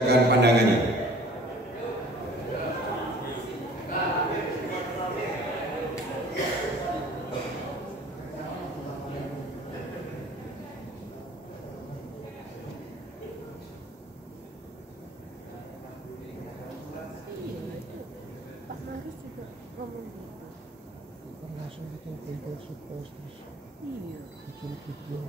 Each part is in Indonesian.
pandangannya. Pak Maris juga ngomong gitu. Langsung kita kumpul support terus. Iya. Bikin video.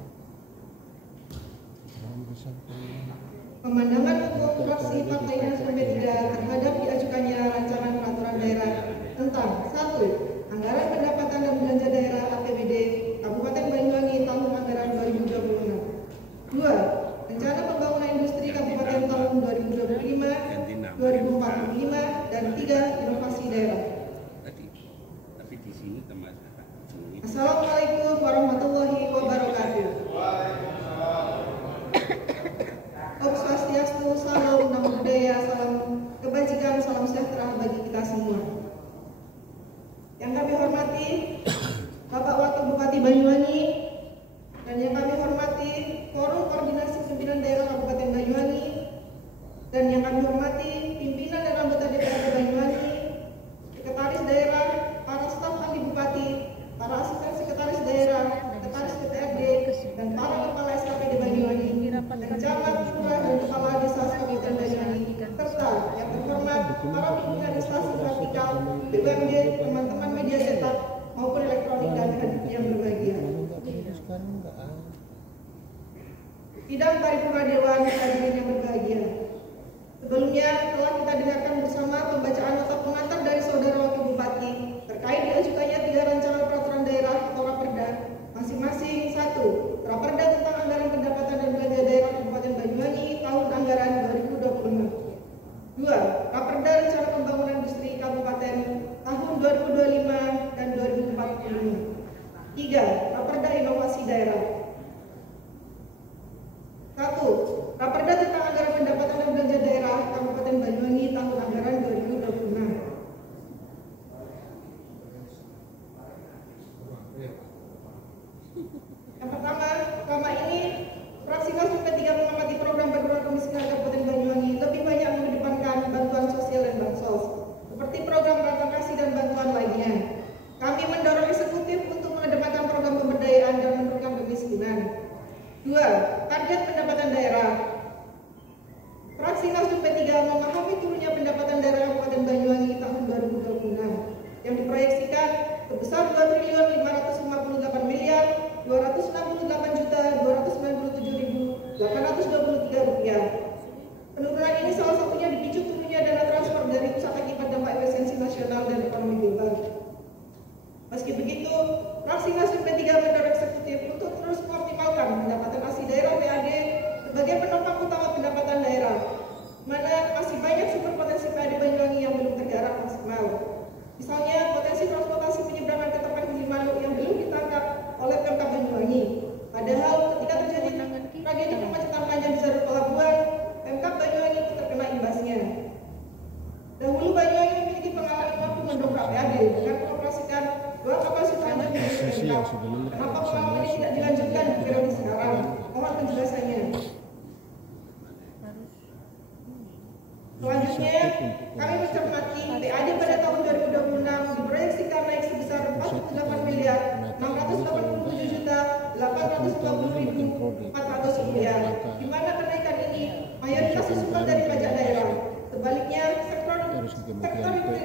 Pemandangan hukum fraksi Partai Nasdem B3 terhadap diajukannya rancangan peraturan daerah tentang 1. Anggaran pendapatan dan belanja daerah APBD Kabupaten Banyuwangi tahun anggaran 2026. 2. Rencana pembangunan industri Kabupaten tahun 2025, 2045, dan 3. Inovasi daerah. Tapi di sini Assalamualaikum warahmatullahi wabarakatuh. Om Swastiastu, salam, namo buddhaya, salam kebajikan, salam sejahtera bagi kita semua. Yang kami hormati Bapak Wakil Bupati Banyuwangi dan yang kami hormati Forum Koordinasi Pimpinan Daerah Kabupaten Banyuwangi dan yang kami hormati pimpinan dan anggota DPRD Banyuwangi, sekretaris daerah, para staf ahli bupati, para asisten sekretaris daerah, sekretaris DPRD, dan para kepala SKPD Banyuwangi, dan camat, lurah, dan kepala desa Kabupaten Banyuwangi, serta yang terhormat para pimpinan instansi vertikal BUMD, teman-teman media cetak maupun elektronik dan hadir yang berbahagia. Sidang paripurna Dewan hadirin yang berbahagia. Sebelumnya telah kita dengarkan bersama pembacaan nota pengantar dari Saudara Wakil Bupati terkait diajukannya 3 rancangan peraturan daerah atau Raperda, masing-masing 1. Raperda tentang anggaran pendapatan dan belanja daerah Kabupaten Banyuwangi tahun anggaran 2026. 2. Raperda rencana pembangunan industri Kabupaten tahun 2025 dan 2045. 3. Raperda inovasi daerah. 1. Raperda tentang anggaran pendapatan dan belanja daerah Kabupaten Banyuwangi tahun anggaran 2026. Yang pertama ini fraksi Nasdem P3 mengamati program bantuan kemiskinan Kabupaten Banyuwangi lebih banyak mengedepankan bantuan sosial dan bansos seperti program rantang kasih dan bantuan lainnya. Kami mendorong eksekutif untuk mengedepankan program pemberdayaan dan menurunkan kemiskinan. 2. Target pendapatan daerah. Fraksi Nasdem P3 memahami turunnya pendapatan daerah Kabupaten Banyuwangi tahun 2026 yang diproyeksikan sebesar 2.568.297.823 rupiah. Penurunan ini salah satunya dipicu turunnya dana transfer dari pusat akibat dampak efisiensi nasional dan ekonomi global. Meski begitu, fraksi Nasdem P3 mendorong eksekutif untuk terus mengoptimalkan pendapatan asli daerah PAD sebagai penopang utama pendapatan daerah, mana masih banyak sumber potensi PAD Banyuwangi yang belum tergarap maksimal. Misalnya potensi transportasi penyeberangan ke tempat Gilimanuk yang belum ditangkap oleh Pemkab Banyuwangi. Padahal ketika terjadi tragedi kemacetan panjang di jalur pelabuhan, Pemkab Banyuwangi itu terkena imbasnya. Dahulu Banyuwangi memiliki pengalaman mampu mendongkrak PAD dengan mengoperasikan 2 kapal Suprana di Pemkab. Kenapa pengalaman ini tidak dilanjutkan di periode sekarang? Mohon penjelasannya. Selanjutnya, kami mencermati PAD pada tahun 2026 diproyeksikan naik sebesar 48.827.820.400 rupiah, di mana kenaikan ini mayoritas disumbat dari pajak daerah. Sebaliknya, sektor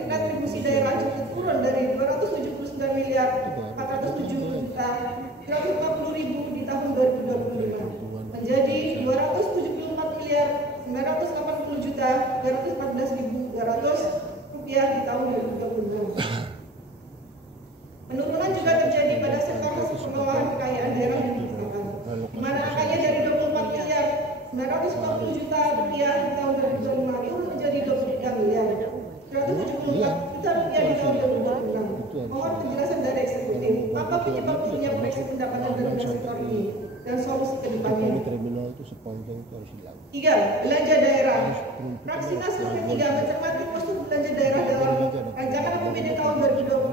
retribusi daerah cukup turun dari 279.407.350.000 di tahun 2025 menjadi 274.980.214.200 rupiah di tahun 2026. Penurunan juga terjadi pada sektor hasil pengelolaan kekayaan daerah yang digunakan, di mana angkanya dari 24.950 juta rupiah di tahun 2025 turun menjadi 23 miliar 174 juta rupiah di tahun 2026. Mohon penjelasan dari eksekutif, apa penyebab turunnya proyeksi pendapatan dari sektor ini dan solusi ke depannya. 3. Belanja daerah. Fraksi Nasdem P3 mencermati postur belanja daerah dalam rancangan APBD tahun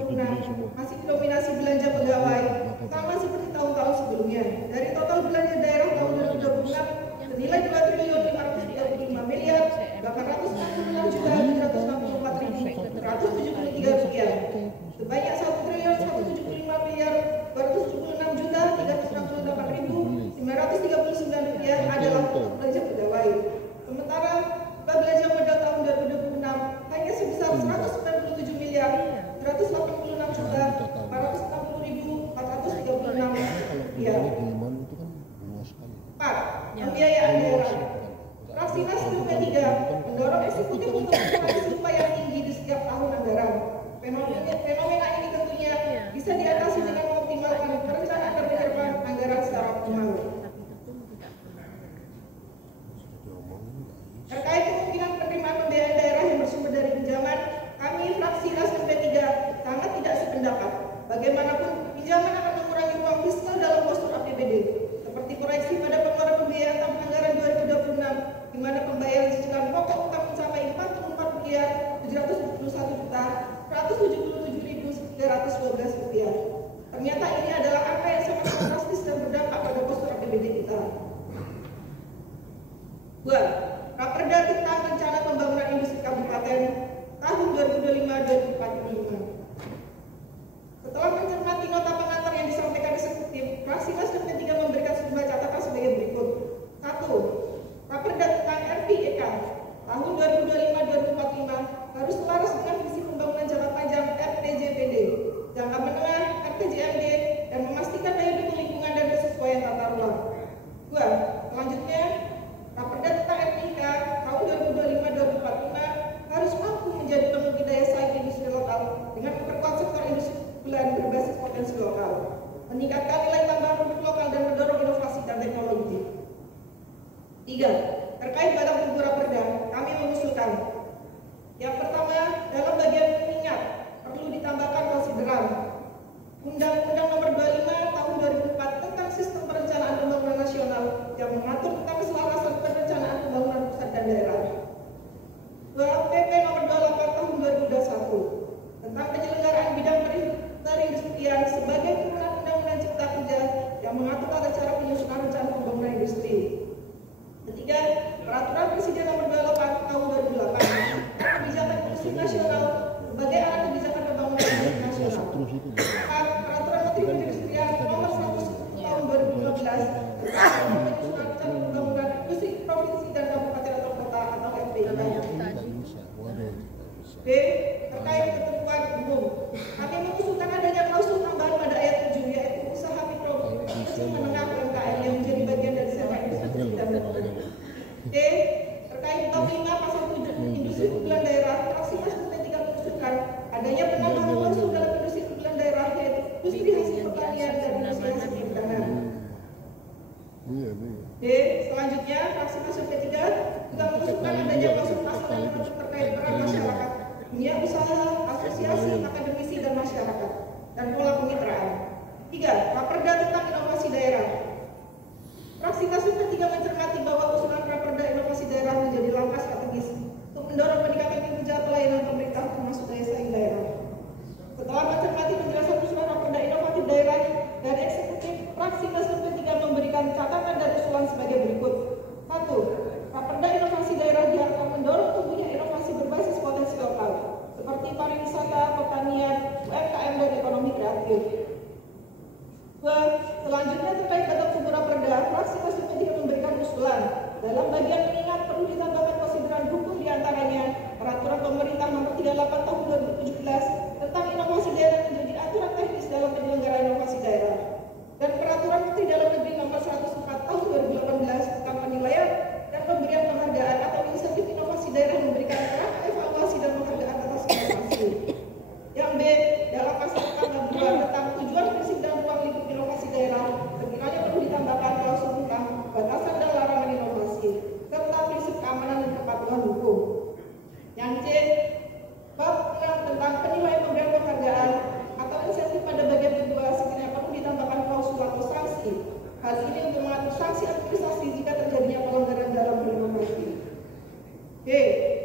2026 masih didominasi belanja pegawai sama seperti tahun-tahun sebelumnya. Dari total belanja daerah tahun 2026 senilai 2.535 miliar mendorong eksekutif untuk melakukan upaya tinggi di setiap tahun anggaran. Fenomena ini tentunya bisa diatasi dengan mengoptimalkan perencanaan dan penyertaan anggaran secara optimal. Terkait kemungkinan penerimaan pembiayaan daerah yang bersumber dari pinjaman, kami fraksi Nasdem P3 sangat tidak sependapat. Bagaimanapun pinjaman akan mengurangi ruang fiskal dalam postur APBD, seperti proyeksi pada pengeluaran pembiayaan tahun anggaran 2026, di mana pembayaran cicilan pokok utang mencapai 44.171.177.312 rupiah. Ternyata ini adalah angka yang sangat fantastis dan berdampak pada postur APBD kita. 2. Raperda tentang rencana pembangunan industri kabupaten tahun 2025-2045. Setelah mencermati nota pengantar yang disampaikan eksekutif, fraksi Nasdem P3 memberikan sejumlah catatan sebagai berikut. 1. Raperda tentang RPEK tahun 2025-2045 harus selaras dengan visi pembangunan jangka panjang RTJPD, jangka menengah RTJMD, dan memastikan daya dukung lingkungan dan kesesuaian tata ruang. 2. Selanjutnya, Raperda tentang RPIK tahun 2025-2045 harus mampu menjadi pembangkit daya saing industri lokal dengan memperkuat sektor industri bulan berbasis potensi lokal, meningkatkan nilai tambah produk lokal dan mendorong inovasi dan teknologi. 3. Terkait barang tubuh Raperda, kami mengusulkan yang pertama, dalam bagian pengingat perlu ditambahkan konsideran Undang-Undang Nomor 25 Tahun 2004 tentang Sistem Perencanaan Pembangunan Nasional yang mengatur tentang keselarasan perencanaan pembangunan pusat dan daerah. 2. PP Nomor 28 Tahun 2021 tentang penyelenggaraan bidang perindustrian sebagai turunan Undang-Undang Cipta Kerja yang mengatur tata cara penyusunan rencana pembangunan industri. 3. Peraturan Presiden Nomor 28 Tahun 2008 kebijakan industri nasional sebagai alat kebijakan pembangunan industri nasional. 4. Peraturan Menteri Perindustrian Nomor 110 Tahun 2015 tentang penyusunan rencana pembangunan industri provinsi dan kabupaten atau kota atau RPIK. B. Terkait ketentuan umum, kami mengusulkan adanya klausul tambahan pada ayat 7 yaitu usaha mikro kecil menengah UMKM yang menjadi bagian dari sektor industri dan teknologi. D. Terkait bab 5 pasal 7 industri unggulan daerah, fraksi Nasdem P3 mengusulkan adanya penambahan klausul dalam industri unggulan daerah yaitu industri hasil pertanian dan industri hasil perikanan. D. Selanjutnya, fraksi Nasdem P3 juga mengusulkan adanya klausul pasal yang terkait peran masyarakat, dunia usaha, asosiasi, akademisi, dan masyarakat, dan pola kemitraan. 3. Raperda tentang inovasi daerah. Fraksi Nasdem P3 mencermati bahwa usulan Raperda inovasi daerah menjadi langkah strategis untuk mendorong peningkatan kinerja pelayanan pemerintah termasuk daya saing daerah. Setelah mencermati penjelasan usulan Raperda inovatif daerah dari eksekutif, fraksi Nasdem P3 memberikan catatan dan usulan sebagai berikut. 1. Raperda inovasi daerah diharapkan mendorong tumbuhnya inovasi berbasis potensi lokal seperti pariwisata, pertanian, UMKM, dan ekonomi kreatif. 2. Selanjutnya terkait batas tubuh Raperda, fraksi Nasdem P3 memberikan usulan dalam bagian mengingat perlu ditambahkan konsideran hukum diantaranya Peraturan Pemerintah Nomor 38 Tahun 2017 tentang inovasi daerah menjadi aturan teknis dalam penyelenggaraan inovasi daerah dan Peraturan Menteri Dalam Negeri Nomor 104 Tahun 2018 tentang penilaian dan pemberian penghargaan atau insentif inovasi daerah memberikan peran evaluasi dan penghargaan atas inovasi. Yang B, dalam pasal 42 tentang tujuan prinsip dan ruang lingkup inovasi daerah, sekiranya perlu ditambahkan klausul tentang batasan dan larangan inovasi, serta prinsip keamanan dan kepatuhan hukum. Yang C, bab 6 tentang penilaian pemberian penghargaan atau insentif pada bagian kedua, sekiranya perlu ditambahkan klausul atau sanksi. Hal ini untuk mengatur sanksi administrasi jika terjadinya pelanggaran dalam berinovasi. D.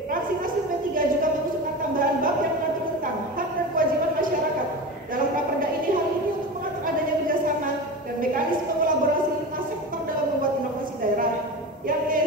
Fraksi Nasdem P3 juga mengusulkan tambahan bab yang mengatur tentang hak dan kewajiban masyarakat. Dalam Raperda ini, hal ini untuk mengatur adanya kerjasama dan mekanisme kolaborasi lintas sektor dalam membuat inovasi daerah. Yang E.